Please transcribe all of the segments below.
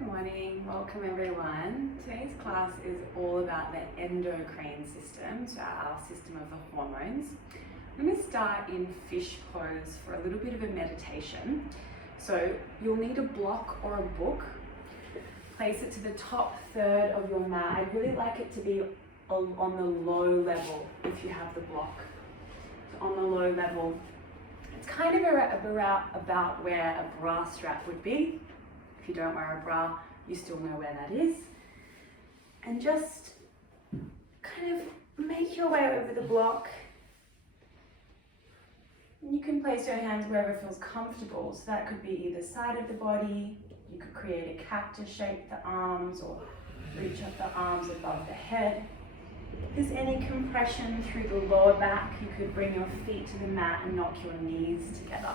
Good morning, welcome everyone. Today's class is all about the endocrine system, so our system of the hormones. I'm going to start in fish pose for a little bit of a meditation. So you'll need a block or a book. Place it to the top third of your mat. I'd really like it to be on the low level if you have the block. So on the low level, it's kind of about where a bra strap would be. If you don't wear a bra, you still know where that is. And just kind of make your way over the block. And you can place your hands wherever feels comfortable. So that could be either side of the body. You could create a cactus shape with the arms or reach up the arms above the head. If there's any compression through the lower back, you could bring your feet to the mat and knock your knees together.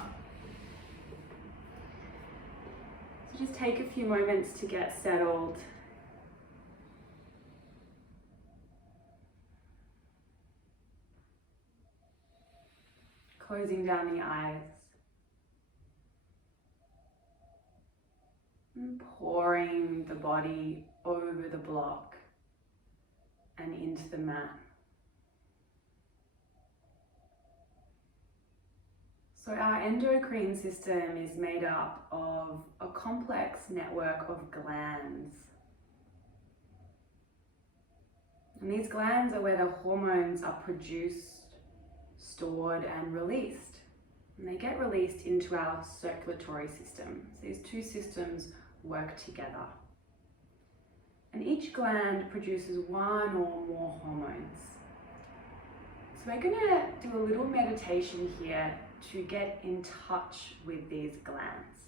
So just take a few moments to get settled. Closing down the eyes. And pouring the body over the block and into the mat. So our endocrine system is made up of a complex network of glands. And these glands are where the hormones are produced, stored and released. And they get released into our circulatory system. So these two systems work together. And each gland produces one or more hormones. So we're going to do a little meditation here to get in touch with these glands.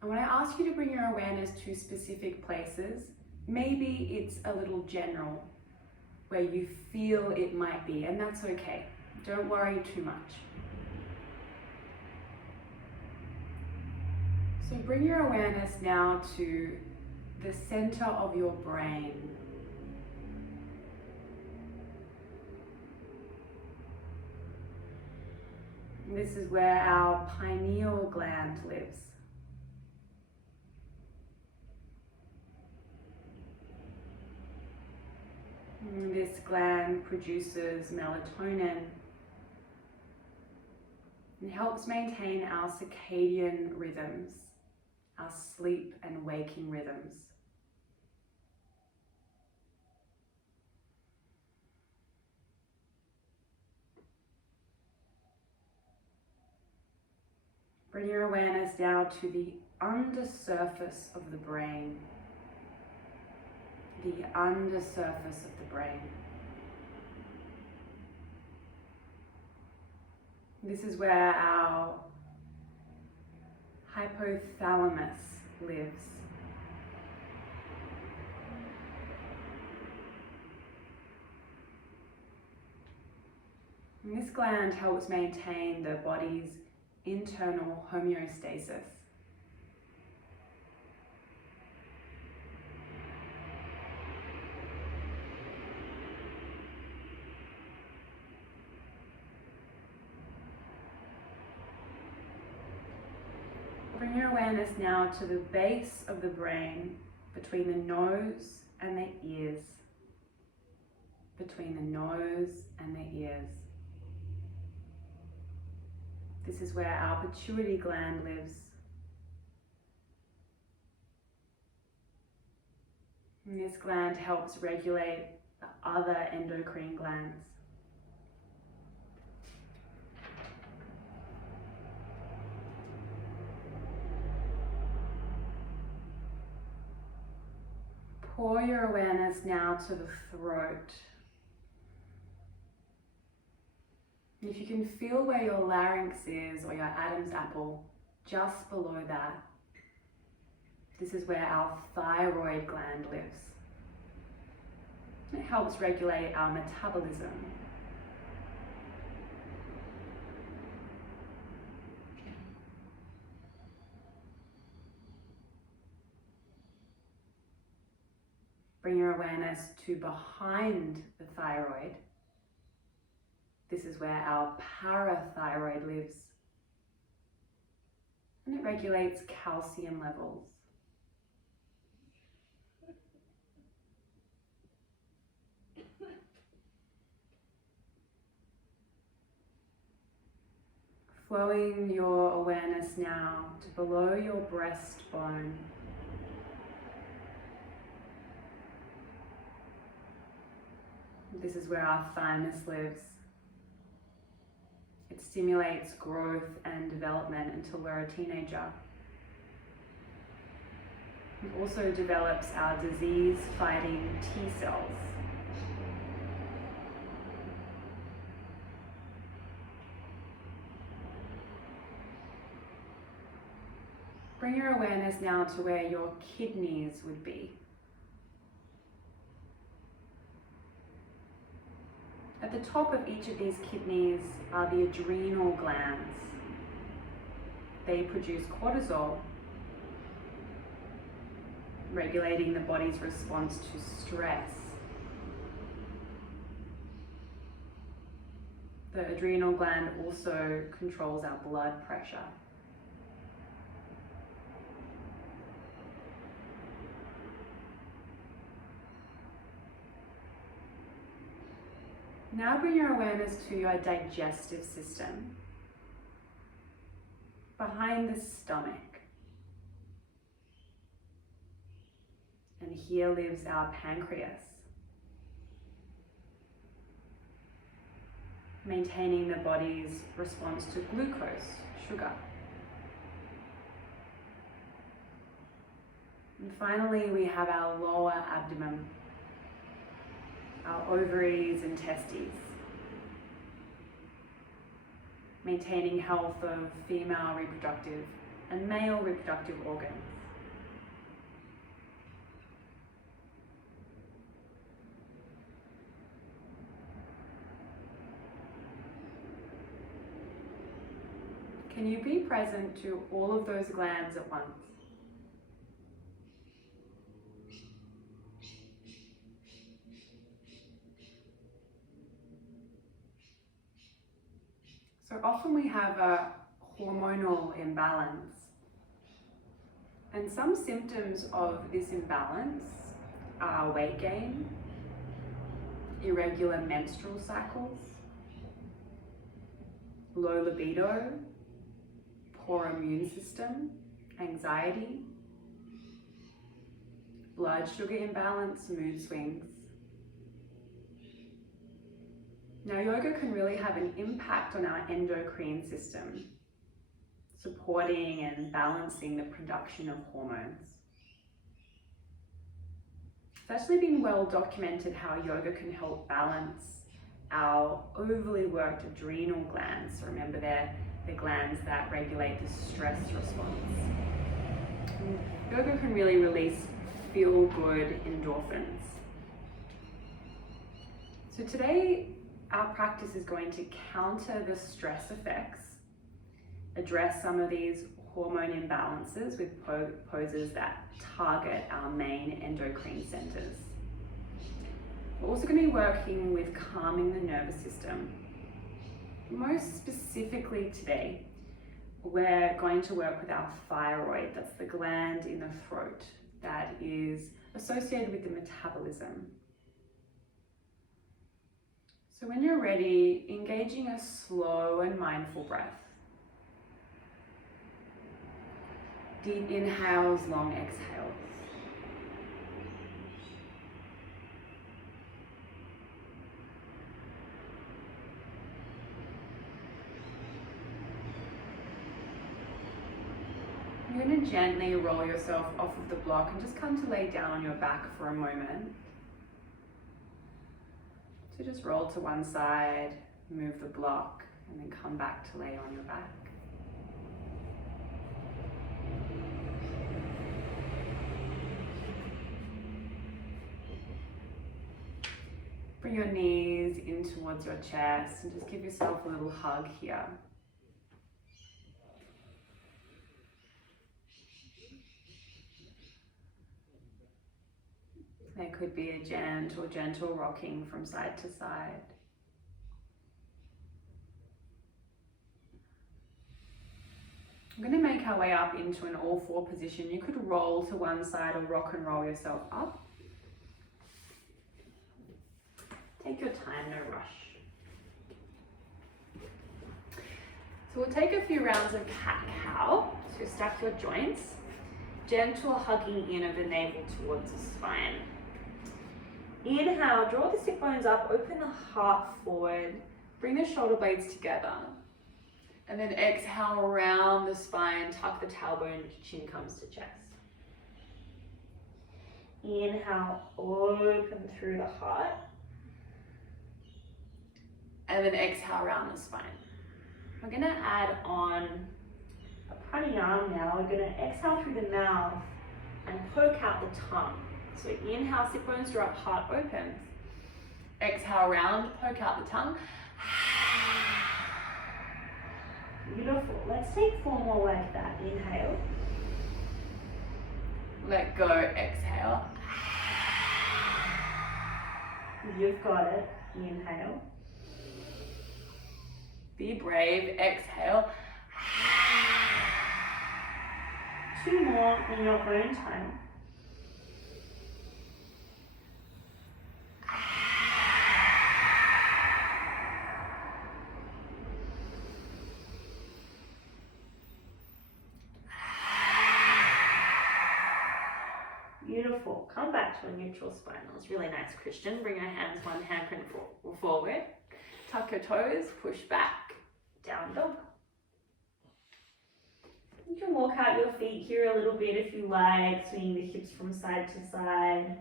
And when I ask you to bring your awareness to specific places, maybe it's a little general where you feel it might be, and that's okay. Don't worry too much. So bring your awareness now to the center of your brain. This is where our pineal gland lives. And this gland produces melatonin and helps maintain our circadian rhythms, our sleep and waking rhythms. Bring your awareness now to the undersurface of the brain. The undersurface of the brain. This is where our hypothalamus lives. And this gland helps maintain the body's internal homeostasis. Bring your awareness now to the base of the brain, between the nose and the ears. Between the nose and the ears. This is where our pituitary gland lives. And this gland helps regulate the other endocrine glands. Pour your awareness now to the throat. If you can feel where your larynx is or your Adam's apple, just below that, this is where our thyroid gland lives. It helps regulate our metabolism. Bring your awareness to behind the thyroid. This is where our parathyroid lives. And it regulates calcium levels. Flowing your awareness now to below your breastbone. This is where our thymus lives. It stimulates growth and development until we're a teenager. It also develops our disease-fighting T cells. Bring your awareness now to where your kidneys would be. At the top of each of these kidneys are the adrenal glands. They produce cortisol, regulating the body's response to stress. The adrenal gland also controls our blood pressure. Now bring your awareness to your digestive system, behind the stomach. And here lives our pancreas, maintaining the body's response to glucose, sugar. And finally, we have our lower abdomen, our ovaries and testes, maintaining health of female reproductive and male reproductive organs. Can you be present to all of those glands at once? So often we have a hormonal imbalance, and some symptoms of this imbalance are weight gain, irregular menstrual cycles, low libido, poor immune system, anxiety, blood sugar imbalance, mood swings. Now, yoga can really have an impact on our endocrine system, supporting and balancing the production of hormones. It's actually been well documented how yoga can help balance our overly worked adrenal glands. So remember, they're the glands that regulate the stress response. And yoga can really release feel-good endorphins. So today, our practice is going to counter the stress effects, address some of these hormone imbalances with poses that target our main endocrine centers. We're also going to be working with calming the nervous system. Most specifically today, we're going to work with our thyroid. That's the gland in the throat that is associated with the metabolism. So when you're ready, engaging a slow and mindful breath. Deep inhales, long exhales. You're going to gently roll yourself off of the block and just come to lay down on your back for a moment. So just roll to one side, move the block, and then come back to lay on your back. Bring your knees in towards your chest and just give yourself a little hug here. There could be a gentle rocking from side to side. I'm going to make our way up into an all-four position. You could roll to one side or rock and roll yourself up. Take your time, no rush. So we'll take a few rounds of cat-cow. So stack your joints. Gentle hugging in of the navel towards the spine. Inhale, draw the sit bones up, open the heart forward. Bring the shoulder blades together. And then exhale, round the spine, tuck the tailbone, chin comes to chest. Inhale, open through the heart. And then exhale, round the spine. We're going to add on a pranayama now. We're going to exhale through the mouth and poke out the tongue. So inhale, sit bones draw up, heart opens. Exhale, round, poke out the tongue. Beautiful. Let's take 4 more like that. Inhale. Let go, exhale. You've got it. Inhale. Be brave, exhale. 2 more in your own time. Beautiful. Come back to a neutral spine. That was really nice, Christian. Bring your hands, one hand forward. Tuck your toes, push back, down dog. You can walk out your feet here a little bit if you like, swinging the hips from side to side.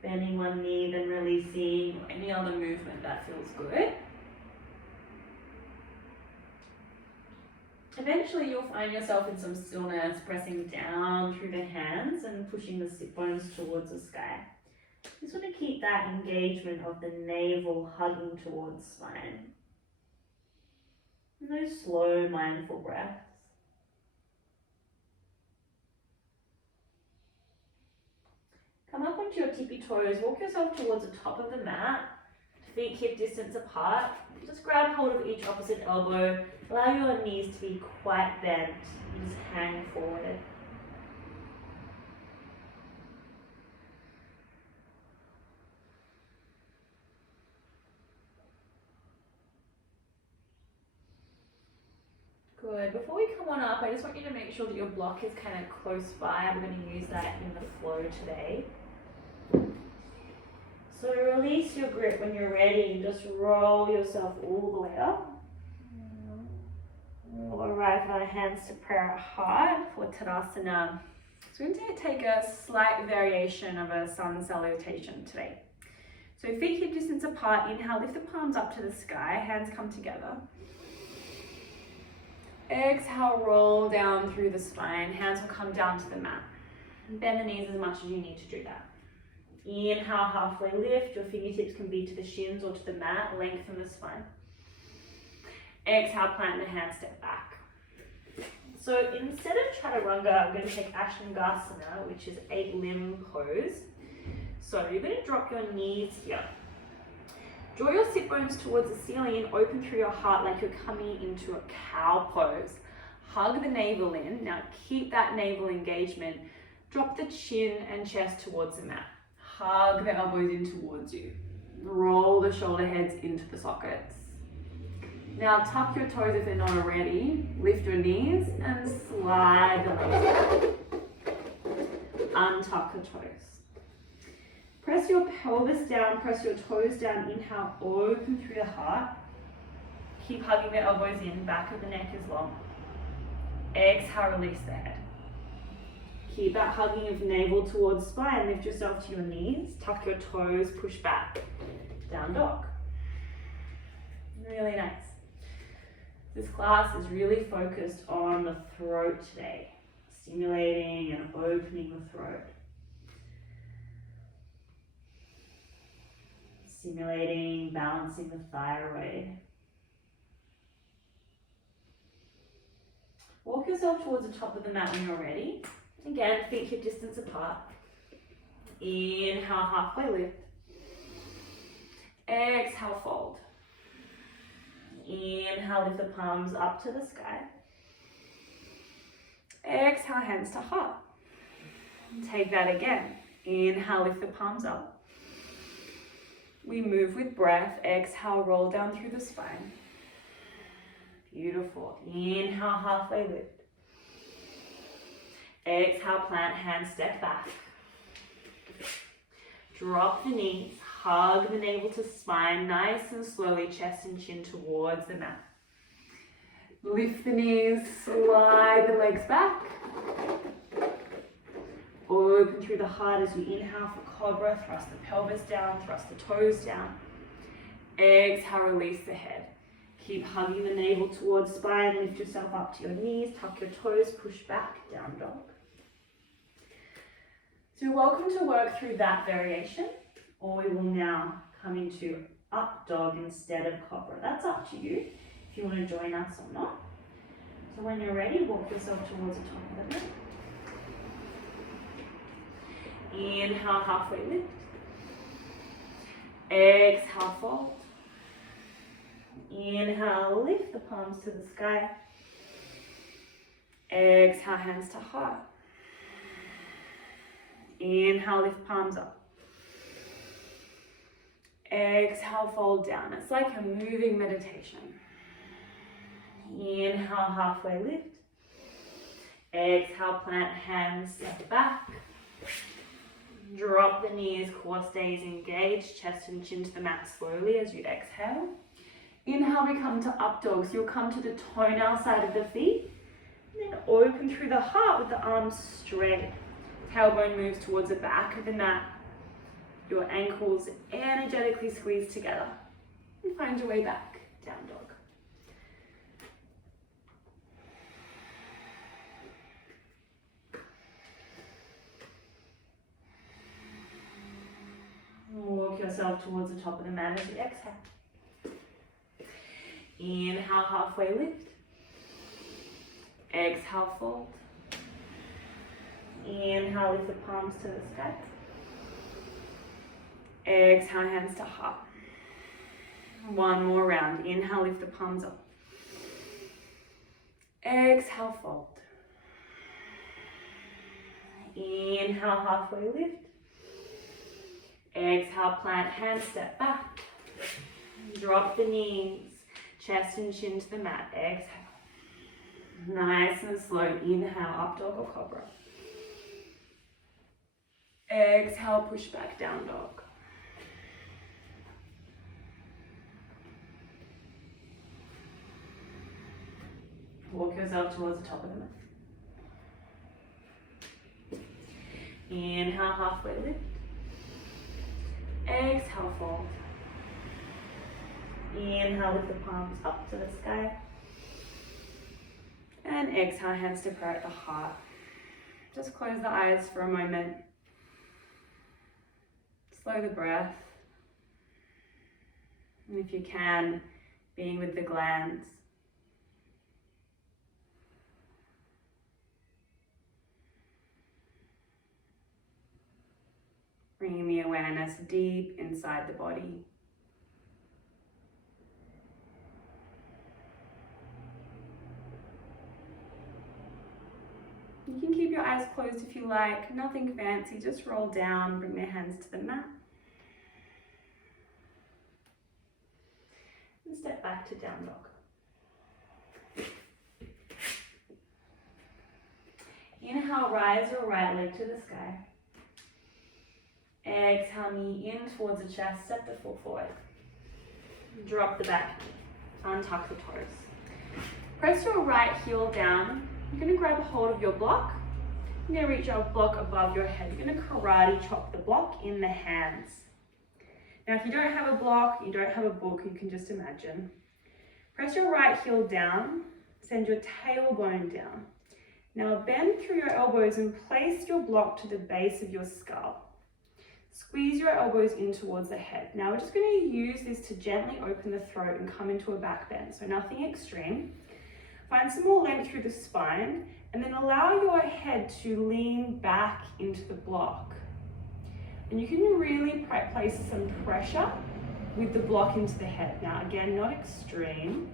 Bending one knee, then releasing, or any other movement that feels good. Eventually you'll find yourself in some stillness, pressing down through the hands and pushing the sit bones towards the sky. Just want to keep that engagement of the navel hugging towards spine. And those slow, mindful breaths. Come up onto your tippy toes, walk yourself towards the top of the mat, feet hip distance apart. Just grab hold of each opposite elbow, allow your knees to be quite bent, you just hang forward. Good. Before we come on up, I just want you to make sure that your block is kind of close by. I'm going to use that in the flow today. So release your grip when you're ready and just roll yourself all the way up. We'll arrive with our hands to prayer at heart for Tadasana. So we're going to take a slight variation of a sun salutation today. So feet hip distance apart, inhale, lift the palms up to the sky, hands come together. Exhale, roll down through the spine, hands will come down to the mat. Bend the knees as much as you need to do that. Inhale, halfway lift, your fingertips can be to the shins or to the mat, lengthen the spine. Exhale, plant the hand, step back. So instead of chaturanga, I'm going to take asana, which is 8-limb pose. So you're going to drop your knees here. Draw your sit bones towards the ceiling and open through your heart like you're coming into a cow pose. Hug the navel in. Now keep that navel engagement. Drop the chin and chest towards the mat. Hug the elbows in towards you. Roll the shoulder heads into the sockets. Now tuck your toes if they're not already. Lift your knees and slide the legs down. Untuck the toes. Press your pelvis down, press your toes down. Inhale, open through the heart. Keep hugging the elbows in, back of the neck is long. Exhale, release the head. Keep that hugging of navel towards spine. Lift yourself to your knees. Tuck your toes, push back. Down dog. Really nice. This class is really focused on the throat today. Stimulating and opening the throat. Stimulating, balancing the thyroid. Walk yourself towards the top of the mat when you're ready. Again, feet hip distance apart. Inhale, halfway lift. Exhale, fold. Inhale, lift the palms up to the sky. Exhale, hands to heart. Take that again. Inhale, lift the palms up. We move with breath. Exhale, roll down through the spine. Beautiful. Inhale, halfway lift. Exhale, plant, hands, step back. Drop the knees, hug the navel to spine, nice and slowly, chest and chin towards the mat. Lift the knees, slide the legs back. Open through the heart as you inhale for cobra, thrust the pelvis down, thrust the toes down. Exhale, release the head. Keep hugging the navel towards spine, lift yourself up to your knees, tuck your toes, push back, down dog. So you're welcome to work through that variation, or we will now come into up dog instead of cobra. That's up to you, if you want to join us or not. So when you're ready, walk yourself towards the top of the mat. Inhale, halfway lift. Exhale, fold. Inhale, lift the palms to the sky. Exhale, hands to heart. Inhale, lift palms up. Exhale, fold down. It's like a moving meditation. Inhale, halfway lift. Exhale, plant, hands, step back. Drop the knees, core stays engaged, chest and chin to the mat slowly as you exhale. Inhale, we come to up dog. So you'll come to the toenail side of the feet. And then open through the heart with the arms straight. Tailbone moves towards the back of the mat. Your ankles energetically squeeze together. And find your way back, Down dog. Walk yourself towards the top of the mat as you exhale. Inhale, halfway lift. Exhale, fold. Inhale, lift the palms to the sky. Exhale, hands to heart. One more round. Inhale, lift the palms up. Exhale, fold. Inhale, halfway lift. Exhale, plant, hands, step back. Drop the knees, chest and chin to the mat. Exhale. Nice and slow. Inhale, up dog or cobra. Exhale, push back, down dog. Walk yourself towards the top of the mat. Inhale, halfway lift. Exhale, fold. Inhale, lift the palms up to the sky. And exhale, hands to prayer at the heart. Just close the eyes for a moment. Slow the breath. And if you can, being with the glands. Bringing the awareness deep inside the body. You can keep your eyes closed if you like, nothing fancy, just roll down, bring the hands to the mat. And step back to down dog. Inhale, rise your right leg to the sky. Exhale, knee in towards the chest, step the foot forward. Drop the back knee, untuck the toes. Press your right heel down. You're going to grab a hold of your block. You're going to reach your block above your head. You're going to karate chop the block in the hands. Now, if you don't have a block, you don't have a book, you can just imagine. Press your right heel down, send your tailbone down. Now, bend through your elbows and place your block to the base of your skull. Squeeze your elbows in towards the head. Now, we're just going to use this to gently open the throat and come into a back bend, so nothing extreme. Find some more length through the spine, and then allow your head to lean back into the block. And you can really place some pressure with the block into the head. Now, again, not extreme,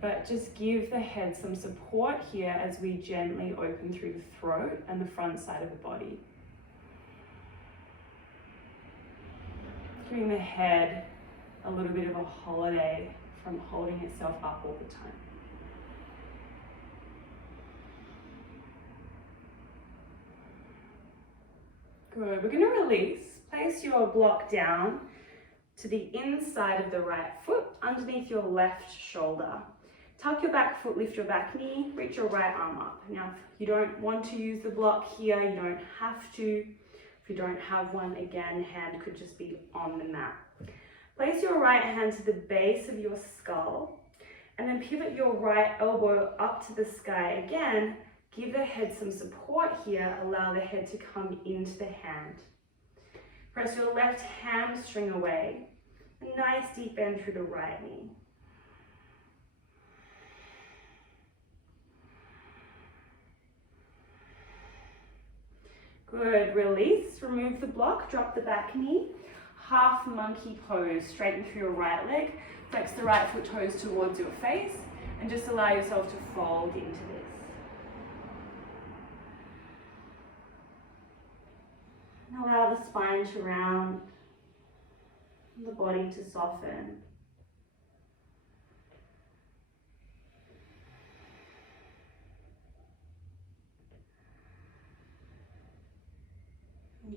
but just give the head some support here as we gently open through the throat and the front side of the body. Giving the head a little bit of a holiday from holding itself up all the time. Good. We're going to release. Place your block down to the inside of the right foot, underneath your left shoulder. Tuck your back foot, lift your back knee, reach your right arm up. Now, if you don't want to use the block here, you don't have to. If you don't have one, again, hand could just be on the mat. Place your right hand to the base of your skull, and then pivot your right elbow up to the sky again. Give the head some support here, allow the head to come into the hand. Press your left hamstring away. A nice deep bend through the right knee. Good, release, remove the block, drop the back knee. Half monkey pose, straighten through your right leg. Flex the right foot toes towards your face and just allow yourself to fold into this. And allow the spine to round, the body to soften.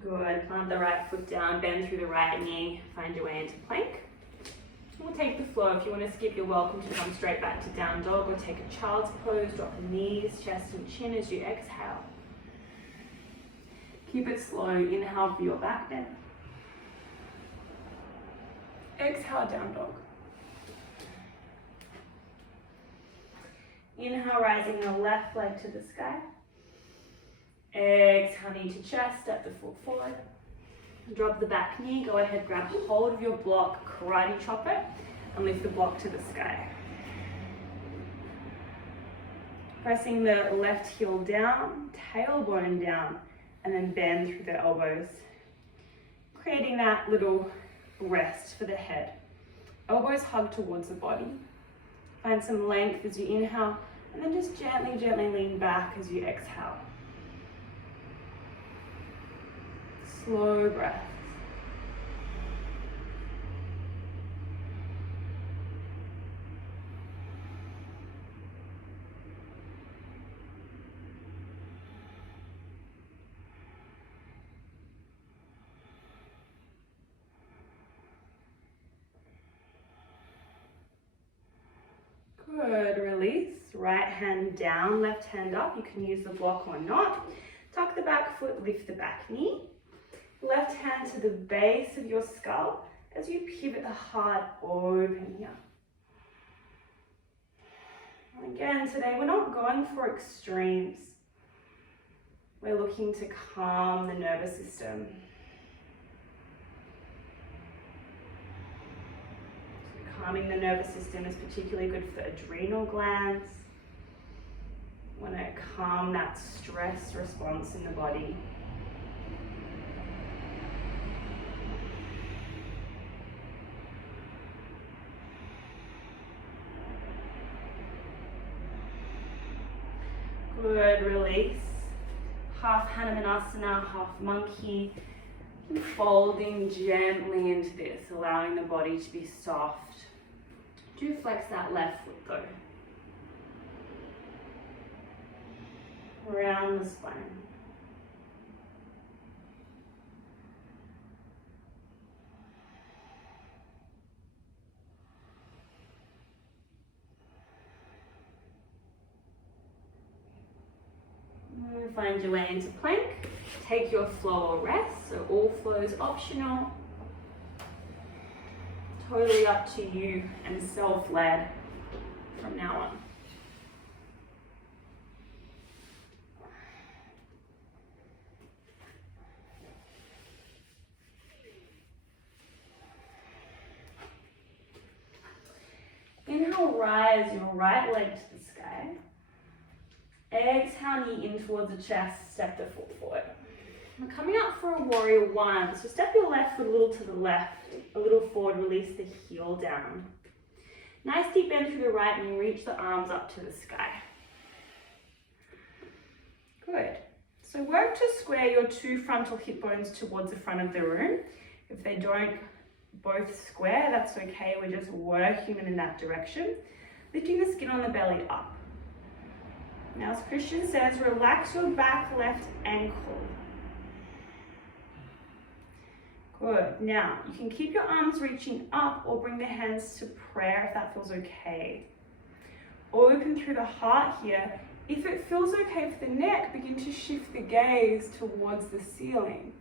Good, plant the right foot down, bend through the right knee, find your way into plank. We'll take the flow. If you want to skip, you're welcome to come straight back to down dog or take a child's pose, drop the knees, chest and chin as you exhale. Keep it slow, inhale for your back bend. Exhale, down dog. Inhale, rising the left leg to the sky. Exhale, knee to chest, step the foot forward. Drop the back knee, go ahead, grab hold of your block, karate chop it, and lift the block to the sky. Pressing the left heel down, tailbone down, and then bend through the elbows. Creating that little rest for the head. Elbows hug towards the body. Find some length as you inhale, and then just gently, gently lean back as you exhale. Slow breaths. Good, release. Right hand down, left hand up. You can use the block or not. Tuck the back foot, lift the back knee. Left hand to the base of your skull as you pivot the heart open here. And again, today we're not going for extremes. We're looking to calm the nervous system. Calming the nervous system is particularly good for adrenal glands. We want to calm that stress response in the body. Good, release. Half Hanumanasana, half monkey. Folding gently into this, allowing the body to be soft. Do flex that left foot though. Around the spine. Find your way into plank. Take your flow or rest, so all flow is optional. Totally up to you and self-led from now on. Inhale, rise your right leg to the sky. Exhale, knee in towards the chest, step the foot forward. We're coming up for a warrior one. So step your left foot a little to the left, a little forward, release the heel down. Nice deep bend through the right knee, reach the arms up to the sky. Good. So work to square your two frontal hip bones towards the front of the room. If they don't both square, that's okay. We're just working in that direction. Lifting the skin on the belly up. Now, as Christian says, relax your back left ankle. Good. Now, you can keep your arms reaching up or bring the hands to prayer if that feels okay. Open through the heart here. If it feels okay for the neck, begin to shift the gaze towards the ceiling.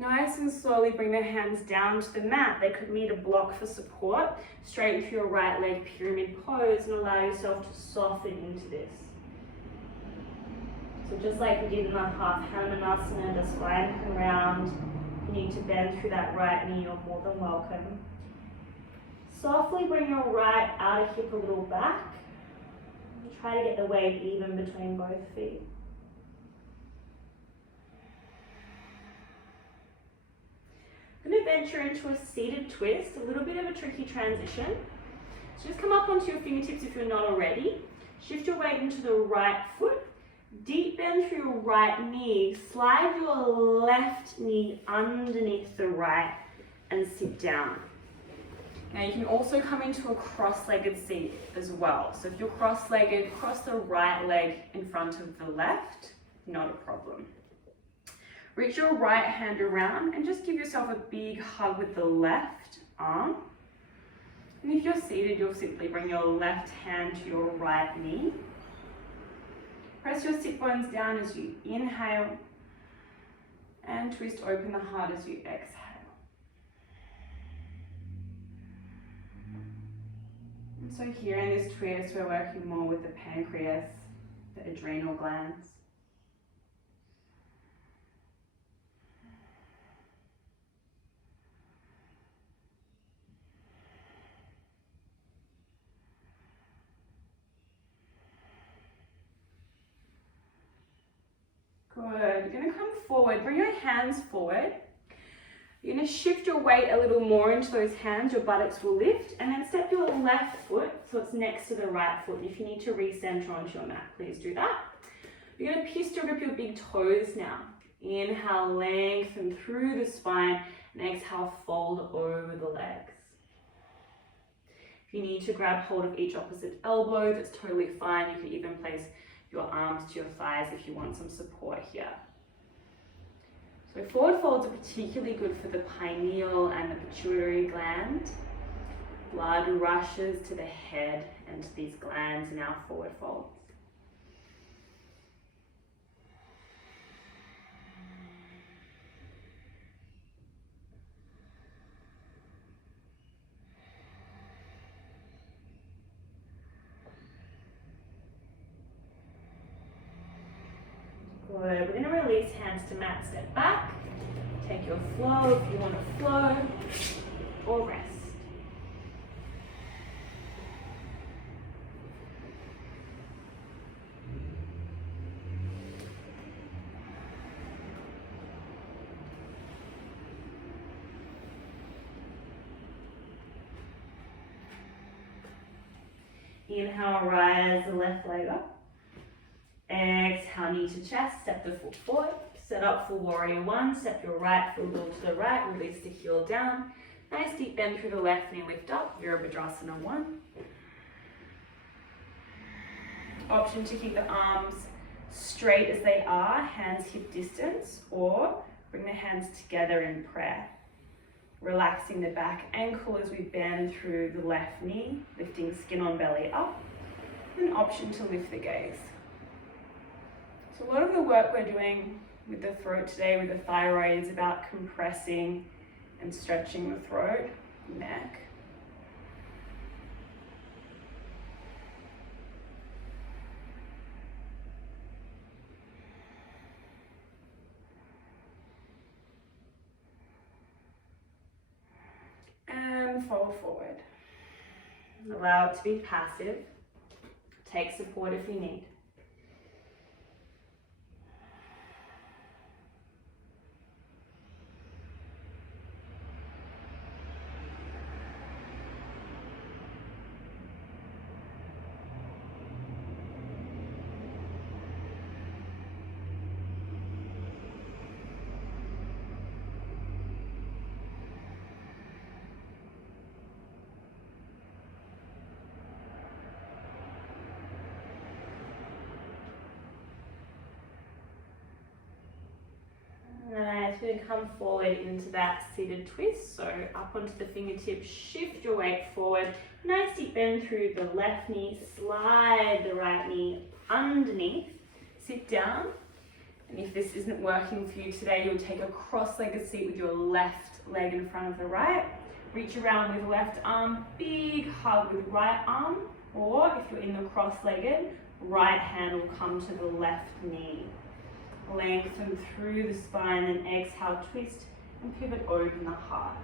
Nice and slowly bring the hands down to the mat. They could meet a block for support. Straighten through your right leg, pyramid pose, and allow yourself to soften into this. So just like we did in our half asana, the spine come round. If you need to bend through that right knee, you're more than welcome. Softly bring your right outer hip a little back. Try to get the weight even between both feet. I'm going to venture into a seated twist, a little bit of a tricky transition. So just come up onto your fingertips if you're not already. Shift your weight into the right foot. Deep bend through your right knee. Slide your left knee underneath the right and sit down. Now you can also come into a cross-legged seat as well. So if you're cross-legged, cross the right leg in front of the left, not a problem. Reach your right hand around and just give yourself a big hug with the left arm. And if you're seated, you'll simply bring your left hand to your right knee. Press your sit bones down as you inhale and twist open the heart as you exhale. And so here in this twist, we're working more with the pancreas, the adrenal glands. Good. You're going to come forward, bring your hands forward. You're going to shift your weight a little more into those hands, your buttocks will lift, and then step your left foot so it's next to the right foot. If you need to recenter onto your mat, please do that. You're going to pistol grip your big toes now. Inhale, lengthen through the spine, and exhale, fold over the legs. If you need to grab hold of each opposite elbow, that's totally fine. You can even place your arms to your thighs if you want some support here. So forward folds are particularly good for the pineal and the pituitary gland. Blood rushes to the head and to these glands in our forward folds. Good. We're going to release hands to mat, step back. Take your flow if you want to flow or rest. Inhale, rise the left leg up. Exhale, knee to chest, step the foot forward. Set up for warrior one, step your right foot a little to the right, release the heel down. Nice deep bend through the left knee, lift up, Virabhadrasana 1. Option to keep the arms straight as they are, hands hip distance, or bring the hands together in prayer. Relaxing the back ankle as we bend through the left knee, lifting skin on belly up. An option to lift the gaze. So a lot of the work we're doing with the throat today, with the thyroid, is about compressing and stretching the throat, neck. And fold forward. Allow it to be passive. Take support if you need. nice. We're going to come forward into that seated twist. So up onto the fingertips, shift your weight forward. Nice deep bend through the left knee, slide the right knee underneath. Sit down. And if this isn't working for you today, you'll take a cross-legged seat with your left leg in front of the right. Reach around with left arm, big hug with right arm. Or if you're in the cross-legged, right hand will come to the left knee. Lengthen through the spine and exhale, twist and pivot open the heart.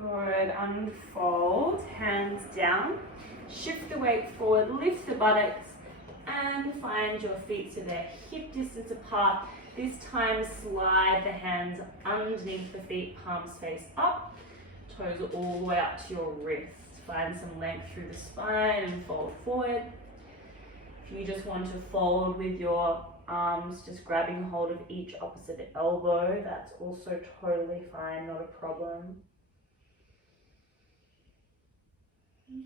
Good, unfold, hands down, shift the weight forward, lift the buttocks and find your feet so they're hip distance apart. This time slide the hands underneath the feet, palms face up, toes are all the way up to your wrists. Find some length through the spine and fold forward. If you just want to fold with your arms just grabbing hold of each opposite elbow, that's also totally fine, not a problem.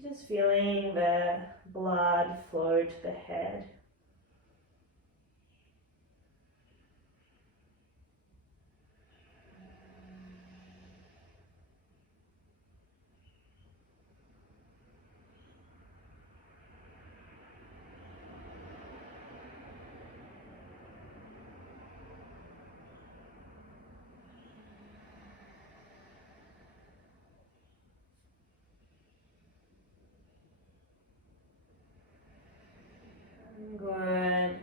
Just feeling the blood flow to the head. Good.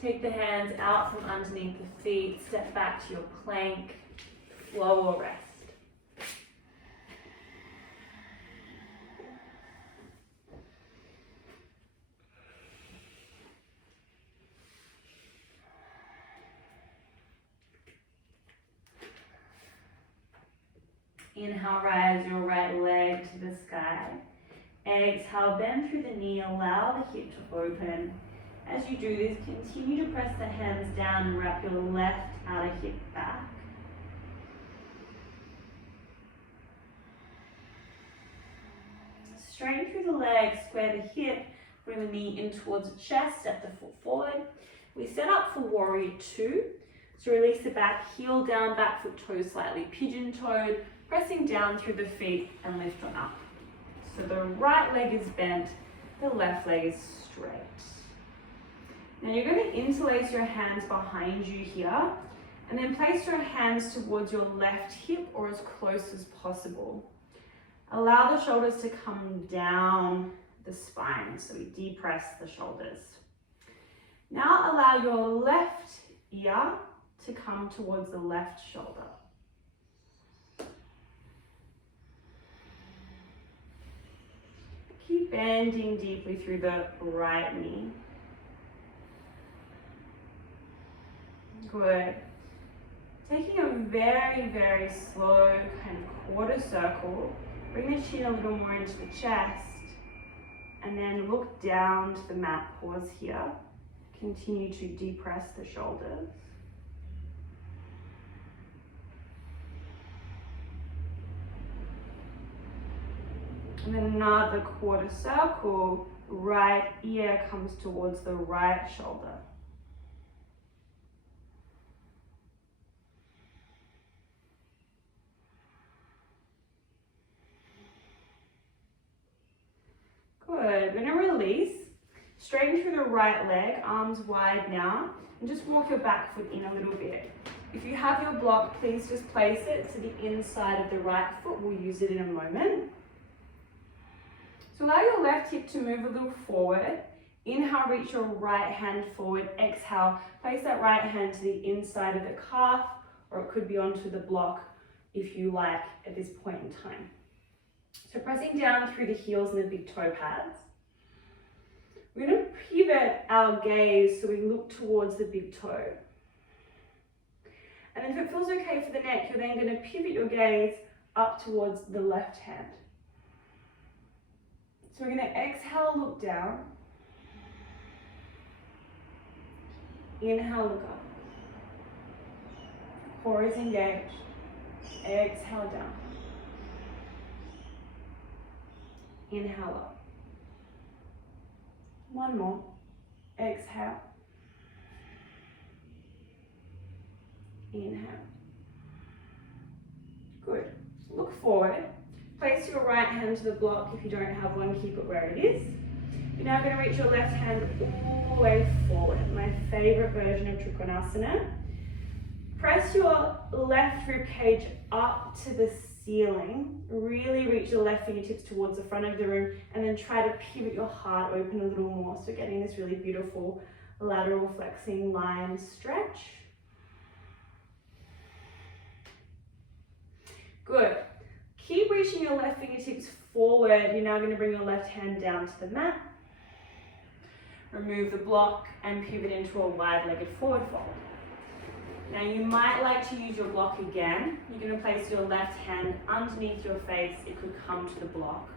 Take the hands out from underneath the feet, step back to your plank, flow or rest. Inhale, rise your right leg to the sky. Exhale, bend through the knee, allow the hip to open. As you do this, continue to press the hands down and wrap your left outer hip back. Straighten through the legs, square the hip, bring the knee in towards the chest, step the foot forward. We set up for warrior two. So release the back, heel down, back foot toes slightly pigeon-toed, pressing down through the feet and lift on up. So the right leg is bent, the left leg is straight. Now you're going to interlace your hands behind you here and then place your hands towards your left hip or as close as possible. Allow the shoulders to come down the spine, so we depress the shoulders. Now allow your left ear to come towards the left shoulder. Keep bending deeply through the right knee. Good. Taking a very, very slow kind of quarter circle, bring the chin a little more into the chest, and then look down to the mat, pause here. Continue to depress the shoulders. And then another quarter circle, right ear comes towards the right shoulder. Good, we're going to release. Straighten through the right leg, arms wide now, and just walk your back foot in a little bit. If you have your block, please just place it to the inside of the right foot. We'll use it in a moment. So allow your left hip to move a little forward. Inhale, reach your right hand forward. Exhale, place that right hand to the inside of the calf, or it could be onto the block if you like at this point in time. So pressing down through the heels and the big toe pads. We're going to pivot our gaze so we look towards the big toe. And then if it feels okay for the neck, you're then going to pivot your gaze up towards the left hand. So we're going to exhale, look down. Inhale, look up. Core is engaged. Exhale down. Inhale up. One more. Exhale. Inhale. Good. Look forward. Place your right hand to the block. If you don't have one, keep it where it is. You're now going to reach your left hand all the way forward. My favorite version of Trikonasana. Press your left rib cage up to the ceiling. Really reach your left fingertips towards the front of the room, and then try to pivot your heart open a little more. So getting this really beautiful lateral flexing line stretch. Good. Keep reaching your left fingertips forward. You're now going to bring your left hand down to the mat. Remove the block and pivot into a wide-legged forward fold. Now you might like to use your block again. You're going to place your left hand underneath your face. It could come to the block.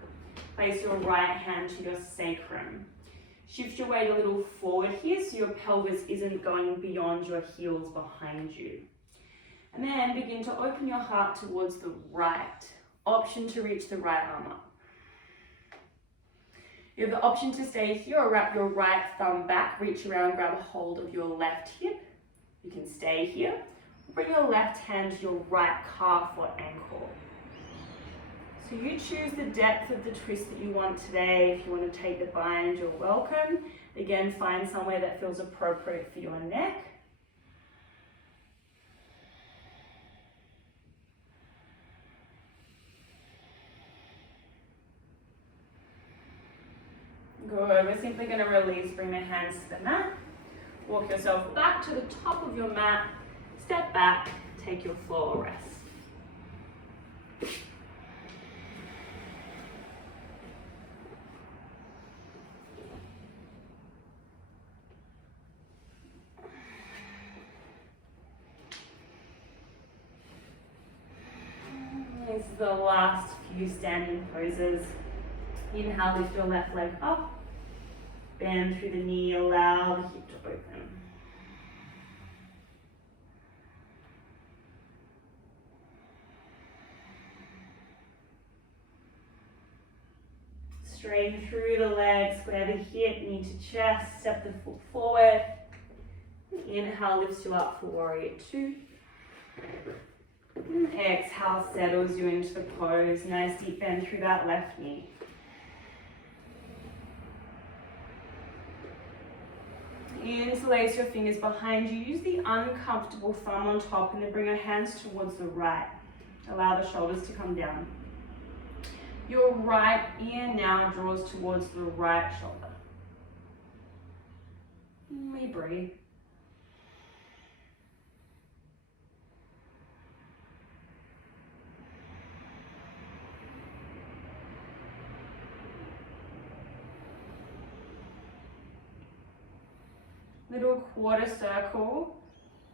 Place your right hand to your sacrum. Shift your weight a little forward here so your pelvis isn't going beyond your heels behind you. And then begin to open your heart towards the right. Option to reach the right arm up. You have the option to stay here or wrap your right thumb back, reach around, grab a hold of your left hip. You can stay here. Bring your left hand to your right calf or ankle. So you choose the depth of the twist that you want today. If you want to take the bind, you're welcome. Again, find somewhere that feels appropriate for your neck. Good. We're simply going to release, bring the hands to the mat. Walk yourself back to the top of your mat. Step back, take your floor rest. This is the last few standing poses. Inhale, lift your left leg up. Bend through the knee, allow the hip to open. Straighten through the legs, square the hip, knee to chest, step the foot forward. Inhale lifts you up for warrior two. And exhale settles you into the pose. Nice deep bend through that left knee. Interlace your fingers behind you. Use the uncomfortable thumb on top and then bring your hands towards the right. Allow the shoulders to come down. Your right ear now draws towards the right shoulder. We breathe. Little quarter circle,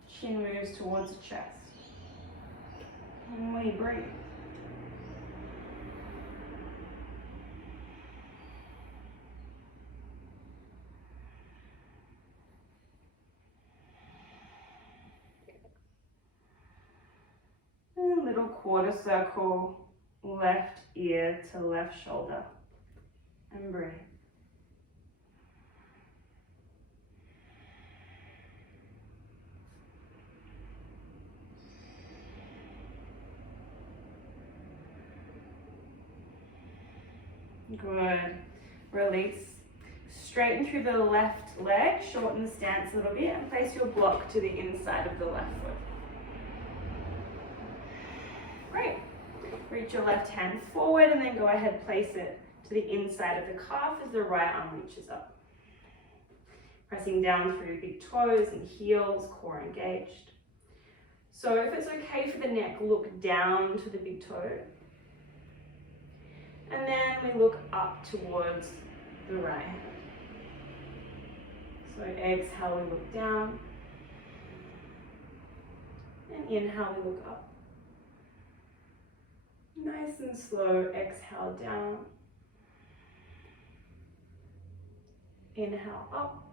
chin moves towards the chest. And we breathe. And a little quarter circle, left ear to left shoulder. And breathe. Good. Release. Straighten through the left leg, shorten the stance a little bit, and place your block to the inside of the left foot. Great. Reach your left hand forward and then go ahead, place it to the inside of the calf as the right arm reaches up. Pressing down through big toes and heels, core engaged. So if it's okay for the neck, look down to the big toe. And then we look up towards the right hand. So exhale, we look down. And inhale, we look up. Nice and slow, exhale down. Inhale up.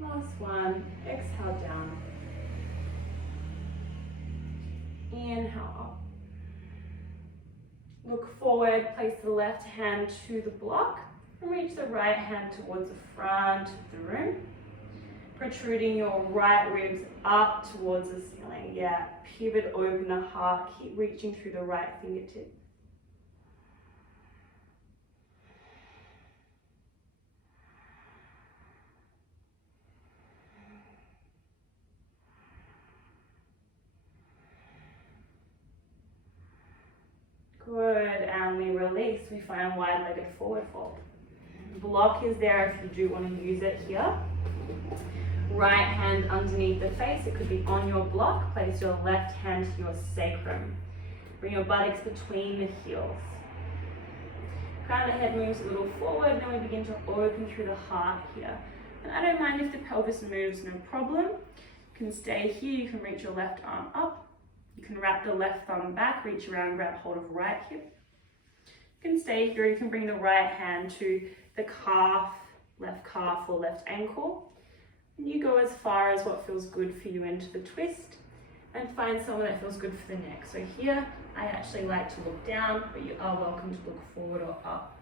Last one, exhale down. Inhale up. Look forward, place the left hand to the block and reach the right hand towards the front of the room. Protruding your right ribs up towards the ceiling. Yeah, pivot, open the heart, keep reaching through the right fingertip. Good, and we release, we find wide-legged forward fold. Block is there if you do want to use it here. Right hand underneath the face, it could be on your block. Place your left hand to your sacrum. Bring your buttocks between the heels. Crown of the head moves a little forward, and then we begin to open through the heart here. And I don't mind if the pelvis moves, no problem. You can stay here, you can reach your left arm up. You can wrap the left thumb back, reach around, grab hold of right hip. You can stay here, you can bring the right hand to the calf, left calf or left ankle. And you go as far as what feels good for you into the twist and find somewhere that feels good for the neck. So here, I actually like to look down, but you are welcome to look forward or up.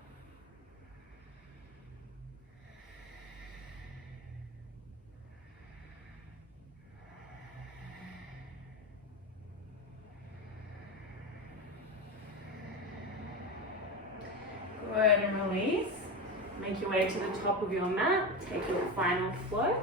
Good, and release. Make your way to the top of your mat. Take your final flow.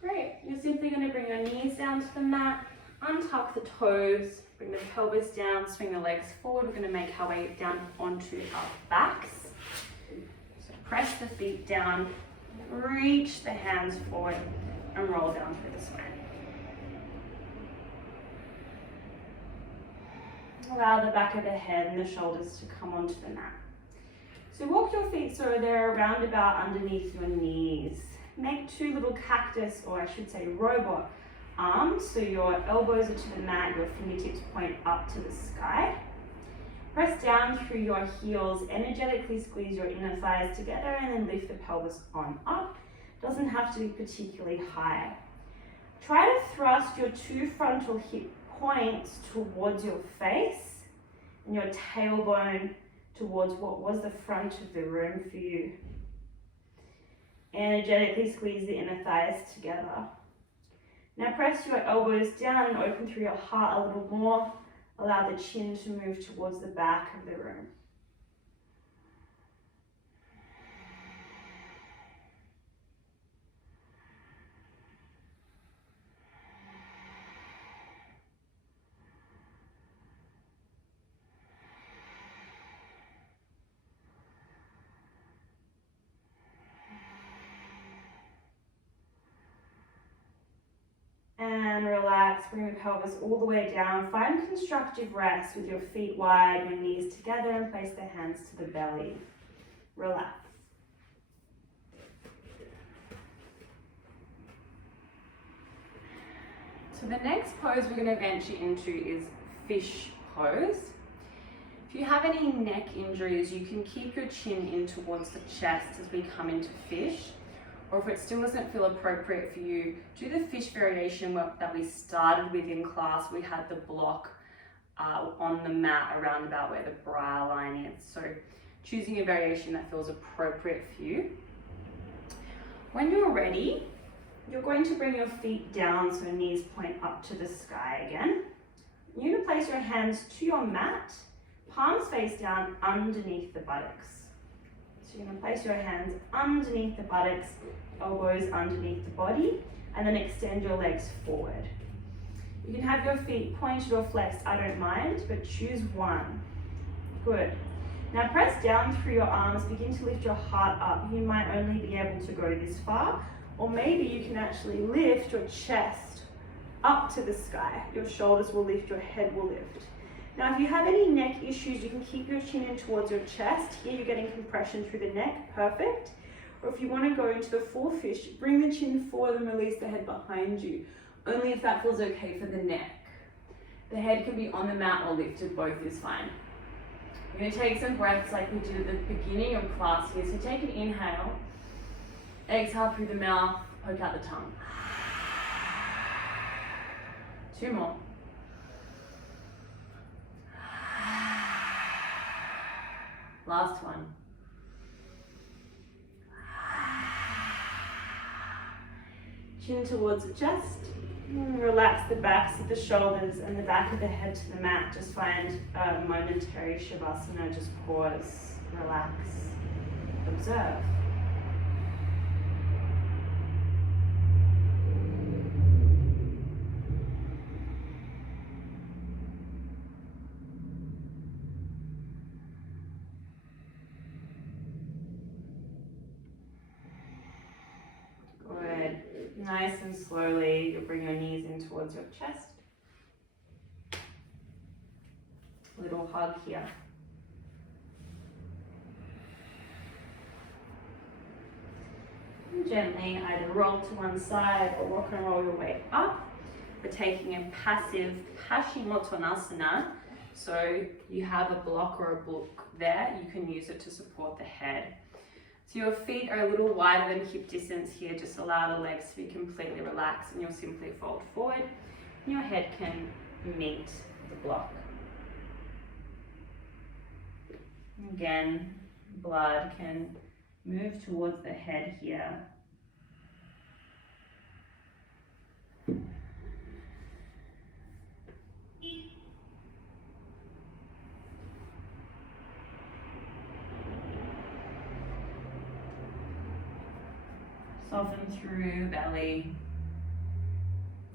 Great. You're simply going to bring your knees down to the mat, untuck the toes, bring the pelvis down, swing the legs forward. We're going to make our way down onto our backs. So press the feet down, reach the hands forward, and roll down through the spine. Allow the back of the head and the shoulders to come onto the mat. So walk your feet so they're around about underneath your knees. Make two little cactus, or I should say robot, arms, so your elbows are to the mat, your fingertips point up to the sky. Press down through your heels, energetically squeeze your inner thighs together and then lift the pelvis on up. Doesn't have to be particularly high. Try to thrust your two frontal hip points towards your face and your tailbone towards what was the front of the room for you. Energetically squeeze the inner thighs together. Now press your elbows down and open through your heart a little more. Allow the chin to move towards the back of the room. And relax, bring the pelvis all the way down. Find constructive rest with your feet wide, your knees together, and place the hands to the belly. Relax. So the next pose we're going to venture into is fish pose. If you have any neck injuries, you can keep your chin in towards the chest as we come into fish. Or if it still doesn't feel appropriate for you, do the fish variation that we started with in class. We had the block on the mat around about where the brow line is. So choosing a variation that feels appropriate for you. When you're ready, you're going to bring your feet down so knees point up to the sky again. You're going to place your hands to your mat, palms face down underneath the buttocks. So you're going to place your hands underneath the buttocks, elbows underneath the body, and then extend your legs forward. You can have your feet pointed or flexed, I don't mind, but choose one. Good. Now press down through your arms, begin to lift your heart up. You might only be able to go this far, Or maybe you can actually lift your chest up to the sky. Your shoulders will lift, your head will lift. Now, if you have any neck issues, you can keep your chin in towards your chest. Here you're getting compression through the neck, perfect. Or if you want to go into the full fish, bring the chin forward and release the head behind you. Only if that feels okay for the neck. The head can be on the mat or lifted, both is fine. We're going to take some breaths like we did at the beginning of class here. So take an inhale, exhale through the mouth, poke out the tongue. 2 more. Last one. Chin towards the chest. Relax the backs of the shoulders and the back of the head to the mat. Just find a momentary shavasana. Just pause, relax, observe. Nice and slowly, you'll bring your knees in towards your chest. Little hug here. And gently either roll to one side or rock and roll your way up. We're taking a passive Paschimottanasana. So you have a block or a book there, you can use it to support the head. So your feet are a little wider than hip distance here. Just allow the legs to be completely relaxed and you'll simply fold forward. And your head can meet the block. Again, blood can move towards the head here. Soften through the belly.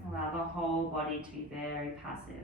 Allow the whole body to be very passive.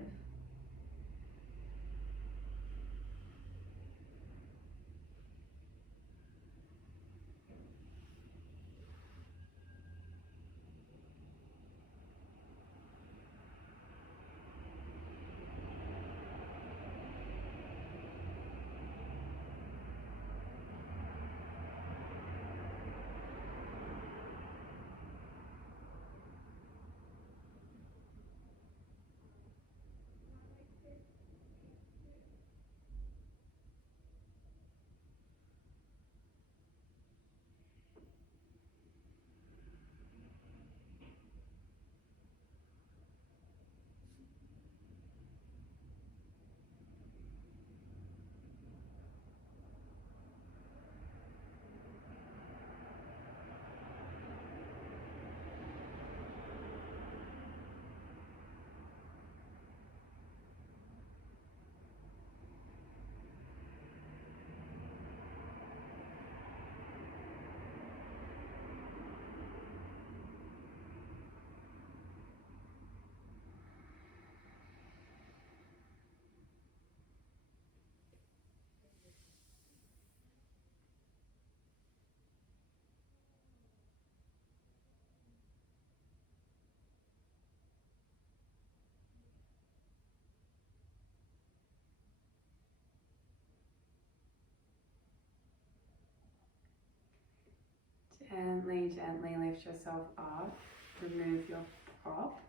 Gently, gently lift yourself up, remove your prop.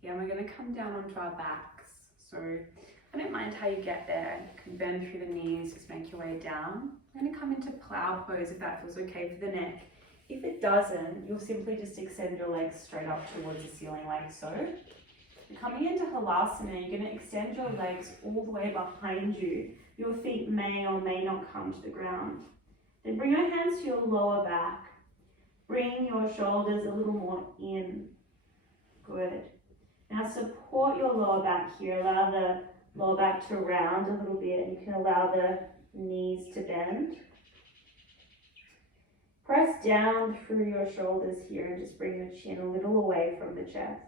Yeah, and we're going to come down onto our backs. So I don't mind how you get there. You can bend through the knees, just make your way down. I'm going to come into plow pose if that feels okay for the neck. If it doesn't, you'll simply just extend your legs straight up towards the ceiling like so. You're coming into halasana, you're going to extend your legs all the way behind you. Your feet may or may not come to the ground. Then bring your hands to your lower back. Bring your shoulders a little more in. Good. Now support your lower back here. Allow the lower back to round a little bit. And you can allow the knees to bend. Press down through your shoulders here and just bring the chin a little away from the chest.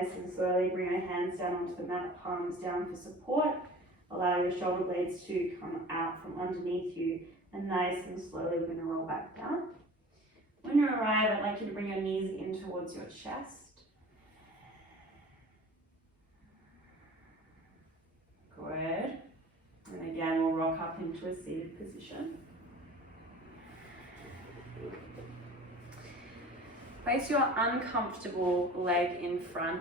Nice and slowly bring your hands down onto the mat, palms down for support. Allow your shoulder blades to come out from underneath you, and nice and slowly we're going to roll back down. When you arrive, I'd like you to bring your knees in towards your chest. Good. And again, we'll rock up into a seated position. Place your uncomfortable leg in front.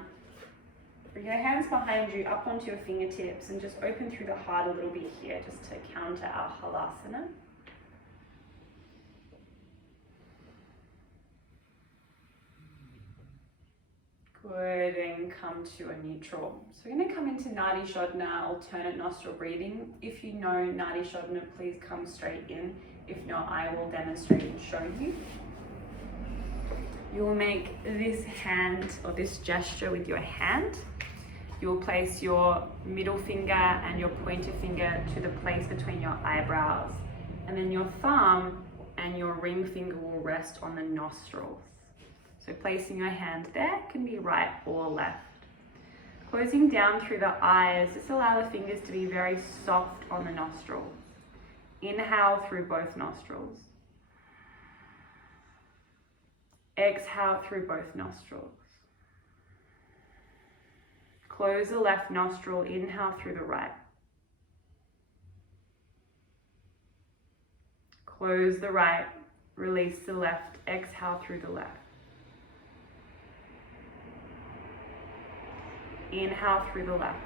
Bring your hands behind you, up onto your fingertips, and just open through the heart a little bit here, just to counter our halasana. Good, and come to a neutral. So we're going to come into Nadi Shodhana, alternate nostril breathing. If you know Nadi Shodhana, please come straight in. If not, I will demonstrate and show you. You will make this hand or this gesture with your hand. You will place your middle finger and your pointer finger to the place between your eyebrows. And then your thumb and your ring finger will rest on the nostrils. So placing your hand there, can be right or left. Closing down through the eyes, just allow the fingers to be very soft on the nostrils. Inhale through both nostrils. Exhale through both nostrils. Close the left nostril, inhale through the right. Close the right, release the left, exhale through the left. Inhale through the left.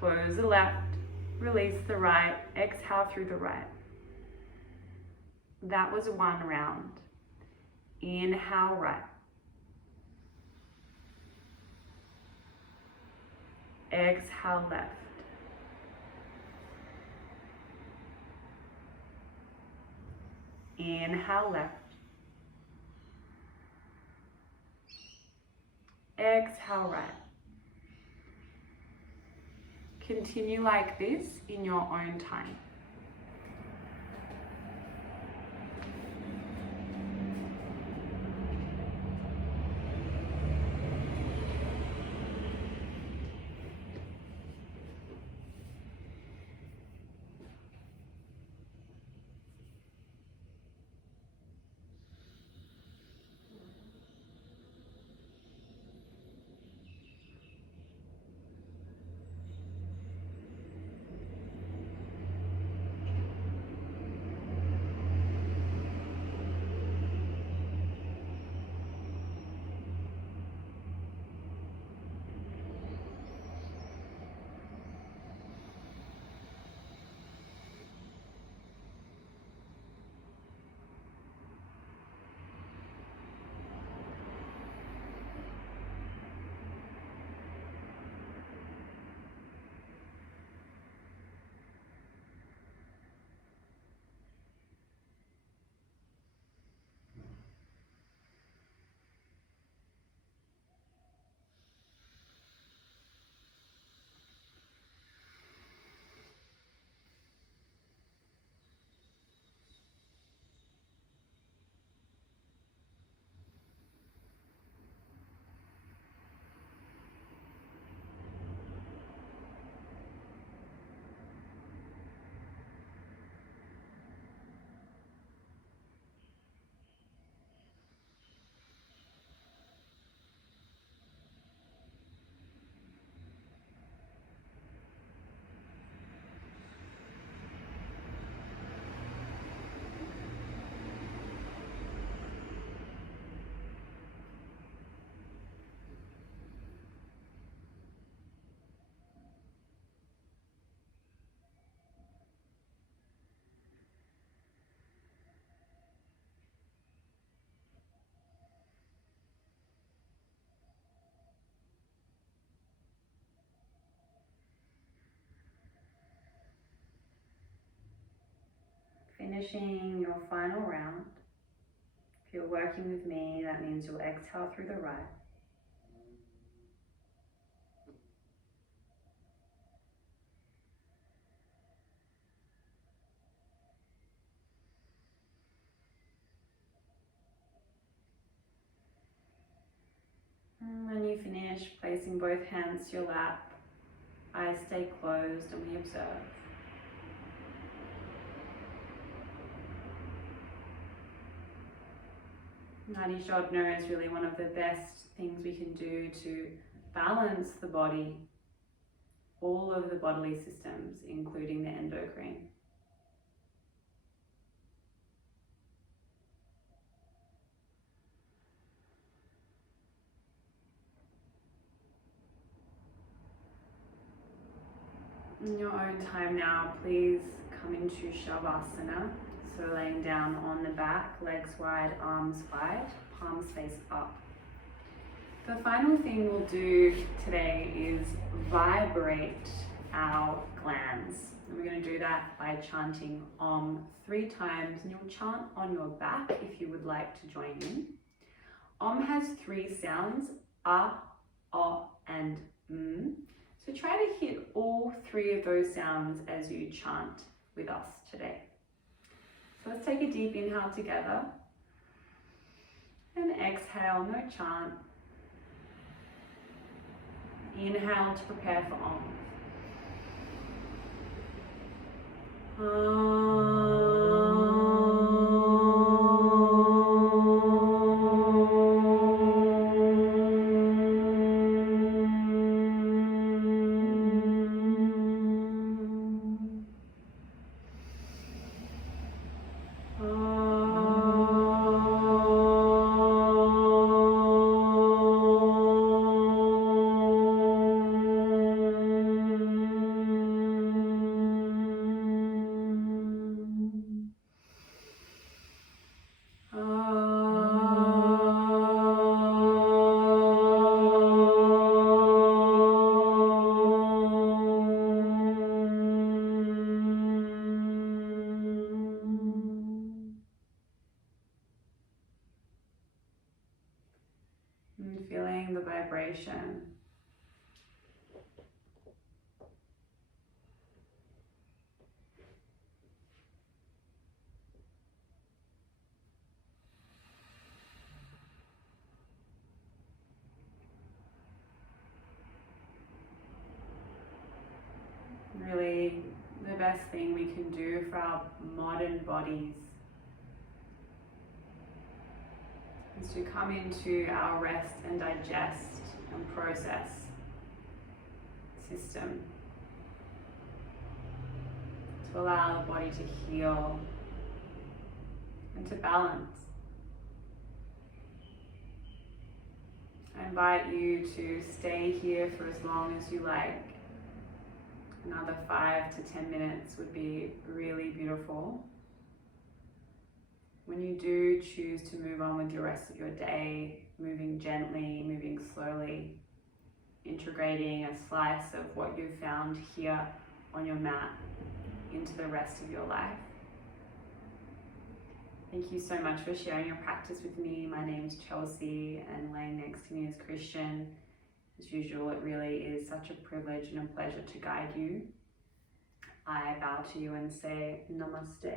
Close the left, release the right, exhale through the right. That was one round. Inhale right. Exhale left. Inhale left. Exhale right. Continue like this in your own time. Finishing your final round. If you're working with me, that means you'll exhale through the right. Placing both hands to your lap, eyes stay closed, and we observe. Nadi Shodhana is really one of the best things we can do to balance the body, all of the bodily systems, including the endocrine. In your own time now, please come into Shavasana. So laying down on the back, legs wide, arms wide, palms face up. The final thing we'll do today is vibrate our glands. And we're going to do that by chanting Om 3 times, and you'll chant on your back if you would like to join in. Om has 3 sounds, A, O, and M. So try to hit all 3 of those sounds as you chant with us today. So let's take a deep inhale together and exhale, no chant. Inhale to prepare for Om. And feeling the vibration. Really, the best thing we can do for our modern bodies is to come into our rest and digest and process system, to allow the body to heal and to balance. I invite you to stay here for as long as you like. Another 5 to 10 minutes would be really beautiful. When you do choose to move on with your rest of your day, moving gently, moving slowly, integrating a slice of what you've found here on your mat into the rest of your life. Thank you so much for sharing your practice with me. My name's Chelsea, and laying next to me is Christian. As usual, it really is such a privilege and a pleasure to guide you. I bow to you and say namaste.